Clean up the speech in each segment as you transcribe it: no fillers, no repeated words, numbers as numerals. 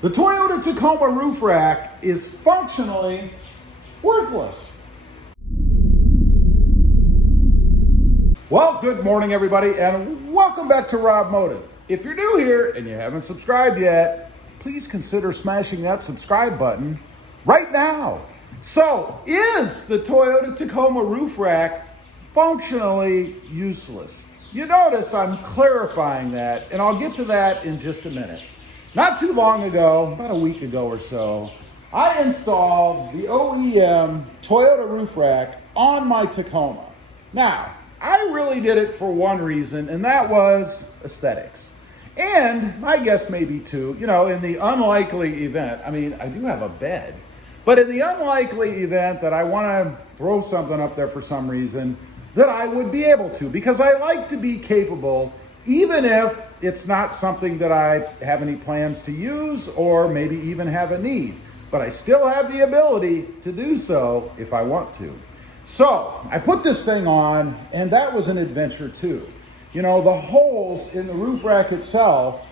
The Toyota Tacoma Roof Rack is functionally worthless. Well, good morning everybody and welcome back to Robmotive. If you're new here and you haven't subscribed yet, please consider smashing that subscribe button right now. So, is the Toyota Tacoma Roof Rack functionally useless? You notice I'm clarifying that, and I'll get to that in just a minute. Not too long ago, about a week ago or so, I installed the OEM Toyota roof rack on my Tacoma. Now, I really did it for one reason, and that was aesthetics. And my guess maybe two, in the unlikely event, I do have a bed, but in the unlikely event that I want to throw something up there for some reason, that I would be able to, because I like to be capable even if it's not something that I have any plans to use or maybe even have a need, but I still have the ability to do so if I want to. So I put this thing on, and that was an adventure too. The holes in the roof rack itself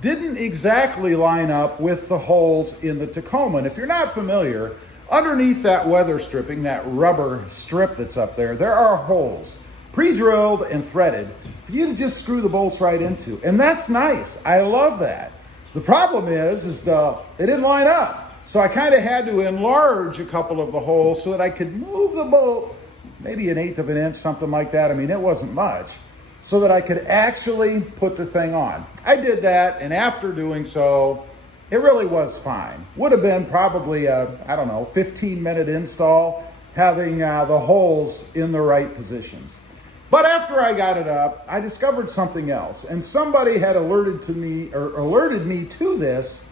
didn't exactly line up with the holes in the Tacoma. And if you're not familiar, underneath that weather stripping, that rubber strip that's up there, there are holes, pre-drilled and threaded, for you to just screw the bolts right into. And that's nice. I love that. The problem is they didn't line up. So I kind of had to enlarge a couple of the holes so that I could move the bolt, maybe 1/8 of an inch, something like that. it wasn't much, so that I could actually put the thing on. I did that, and after doing so, it really was fine. Would have been probably a, 15-minute install, having the holes in the right positions. But after I got it up, I discovered something else, and somebody had alerted me to this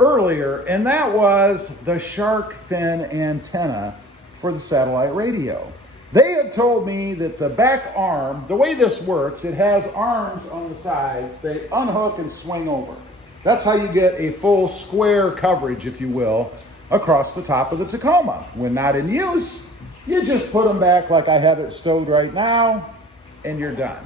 earlier, and that was the shark fin antenna for the satellite radio. They had told me that the back arm, the way this works, it has arms on the sides. They unhook and swing over. That's how you get a full square coverage, if you will, across the top of the Tacoma. When not in use, you just put them back like I have it stowed right now, and you're done.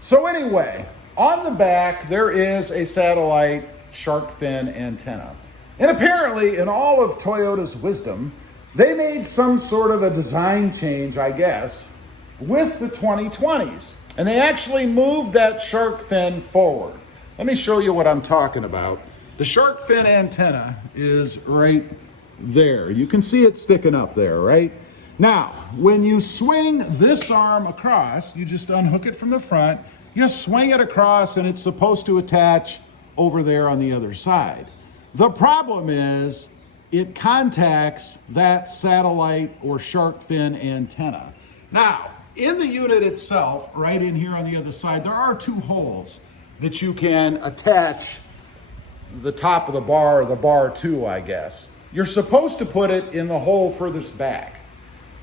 So anyway, on the back, there is a satellite shark fin antenna. And apparently, in all of Toyota's wisdom, they made some sort of a design change, I guess, with the 2020s. And they actually moved that shark fin forward. Let me show you what I'm talking about. The shark fin antenna is right there. You can see it sticking up there, right? Now, when you swing this arm across, you just unhook it from the front, you swing it across, and it's supposed to attach over there on the other side. The problem is it contacts that satellite or shark fin antenna. Now, in the unit itself, right in here on the other side, there are two holes that you can attach the top of the bar to, I guess. You're supposed to put it in the hole furthest back,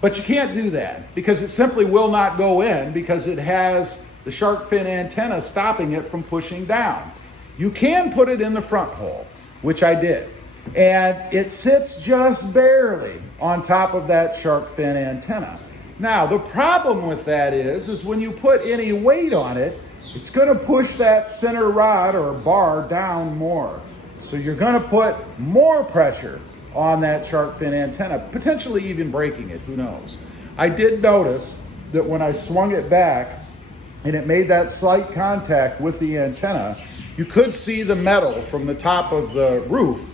but you can't do that because it simply will not go in because it has the shark fin antenna stopping it from pushing down. You can put it in the front hole, which I did, and it sits just barely on top of that shark fin antenna. Now, the problem with that is when you put any weight on it, it's going to push that center rod or bar down more. So you're going to put more pressure on that shark fin antenna, potentially even breaking it, who knows. I did notice that when I swung it back and it made that slight contact with the antenna, you could see the metal from the top of the roof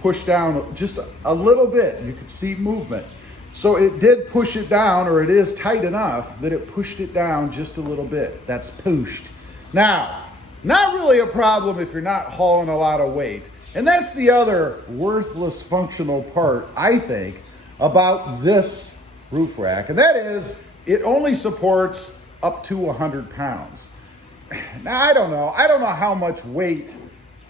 push down just a little bit. You could see movement. So it did push it down, or it is tight enough that it pushed it down just a little bit. That's pushed. Now, not really a problem if you're not hauling a lot of weight. And that's the other worthless functional part, I think, about this roof rack. And that is, it only supports up to 100 pounds. Now, I don't know how much weight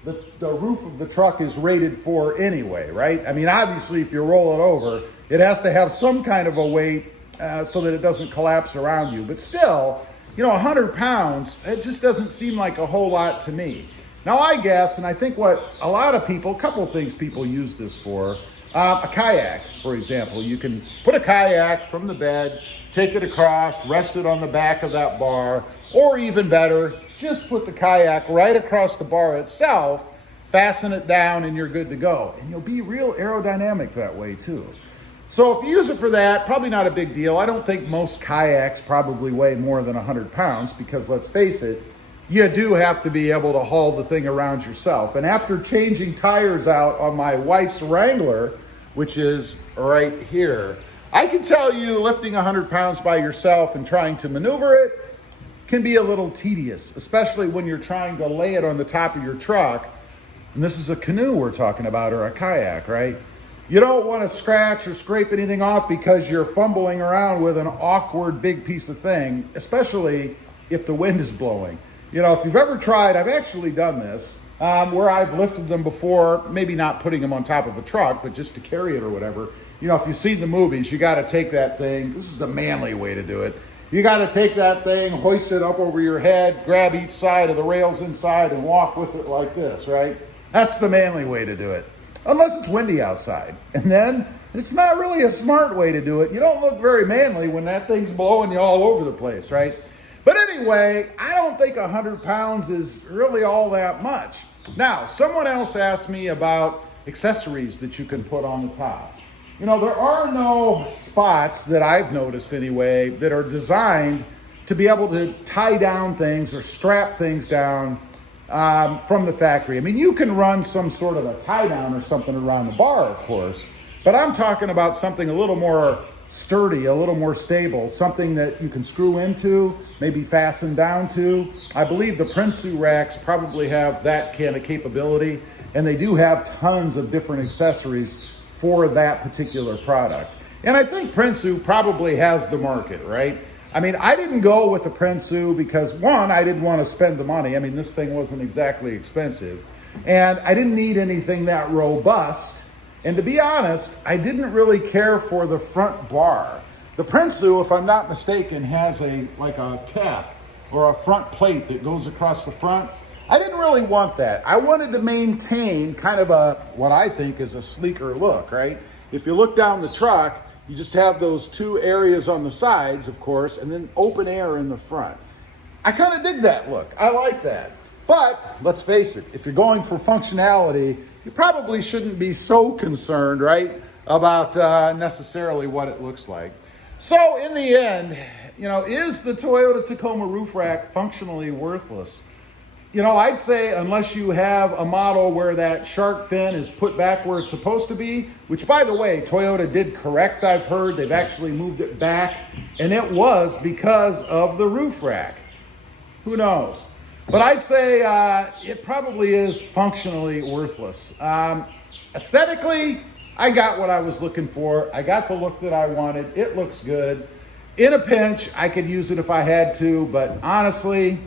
the roof of the truck is rated for anyway, right? Obviously, if you roll it over, it has to have some kind of a weight so that it doesn't collapse around you. But still, 100 pounds, it just doesn't seem like a whole lot to me. Now, I guess, and I think what a lot of people, a couple of things people use this for, a kayak, for example. You can put a kayak from the bed, take it across, rest it on the back of that bar, or even better, just put the kayak right across the bar itself fasten it down, and you're good to go. And you'll be real aerodynamic that way too. So if you use it for that, probably not a big deal. I don't think most kayaks probably weigh more than 100 pounds because let's face it, you do have to be able to haul the thing around yourself. And after changing tires out on my wife's Wrangler, which is right here, I can tell you lifting 100 pounds by yourself and trying to maneuver it can be a little tedious, especially when you're trying to lay it on the top of your truck. And this is a canoe we're talking about, or a kayak, right? You don't want to scratch or scrape anything off because you're fumbling around with an awkward big piece of thing, especially if the wind is blowing. You know, if you've ever tried, I've actually done this, where I've lifted them before, maybe not putting them on top of a truck, but just to carry it or whatever. You know, if you've seen the movies, you got to take that thing. This is the manly way to do it. You got to take that thing, hoist it up over your head, grab each side of the rails inside and walk with it like this, right? That's the manly way to do it. Unless it's windy outside. And then it's not really a smart way to do it. You don't look very manly when that thing's blowing you all over the place, right? But anyway, I don't think 100 pounds is really all that much. Now, someone else asked me about accessories that you can put on the top. You know, there are no spots that I've noticed anyway that are designed to be able to tie down things or strap things down from the factory. I mean, you can run some sort of a tie down or something around the bar, of course, but I'm talking about something a little more sturdy, a little more stable, something that you can screw into, maybe fasten down to. I believe the Prinsu racks probably have that kind of capability, and they do have tons of different accessories for that particular product. And I think Prinsu probably has the market, right? I mean, I didn't go with the Prinsu because one, I didn't want to spend the money. I mean, this thing wasn't exactly expensive. And I didn't need anything that robust. And to be honest, I didn't really care for the front bar. The Prinsu, if I'm not mistaken, has like a cap or a front plate that goes across the front. I didn't really want that. I wanted to maintain kind of what I think is a sleeker look, right? If you look down the truck, you just have those two areas on the sides, of course, and then open air in the front. I kind of dig that look. I like that. But let's face it, if you're going for functionality, you probably shouldn't be so concerned, right, about necessarily what it looks like. So in the end, you know, is the Toyota Tacoma Roof Rack functionally worthless? You know, I'd say unless you have a model where that shark fin is put back where it's supposed to be, which by the way, Toyota did correct, I've heard. They've actually moved it back, and it was because of the roof rack. Who knows? But I'd say it probably is functionally worthless. Aesthetically, I got what I was looking for. I got the look that I wanted. It looks good. In a pinch, I could use it if I had to, but honestly,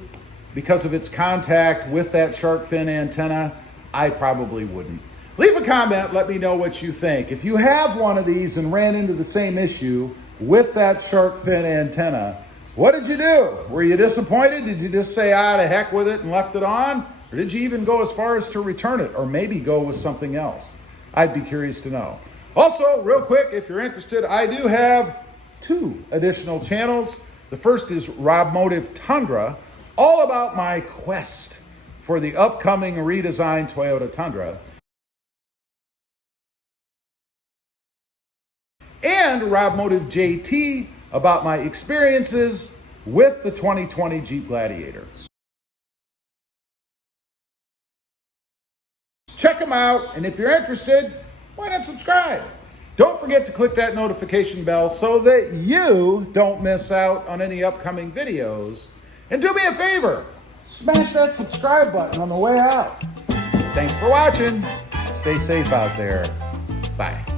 because of its contact with that shark fin antenna, I probably wouldn't. Leave a comment, let me know what you think. If you have one of these and ran into the same issue with that shark fin antenna, what did you do? Were you disappointed? Did you just say, to heck with it and left it on? Or did you even go as far as to return it or maybe go with something else? I'd be curious to know. Also, real quick, if you're interested, I do have 2 additional channels. The first is Robmotive Tundra, all about my quest for the upcoming redesigned Toyota Tundra. And Robmotive JT, about my experiences with the 2020 Jeep Gladiator. Check them out, and if you're interested, why not subscribe? Don't forget to click that notification bell so that you don't miss out on any upcoming videos. And do me a favor, smash that subscribe button on the way out. Thanks for watching. Stay safe out there. Bye.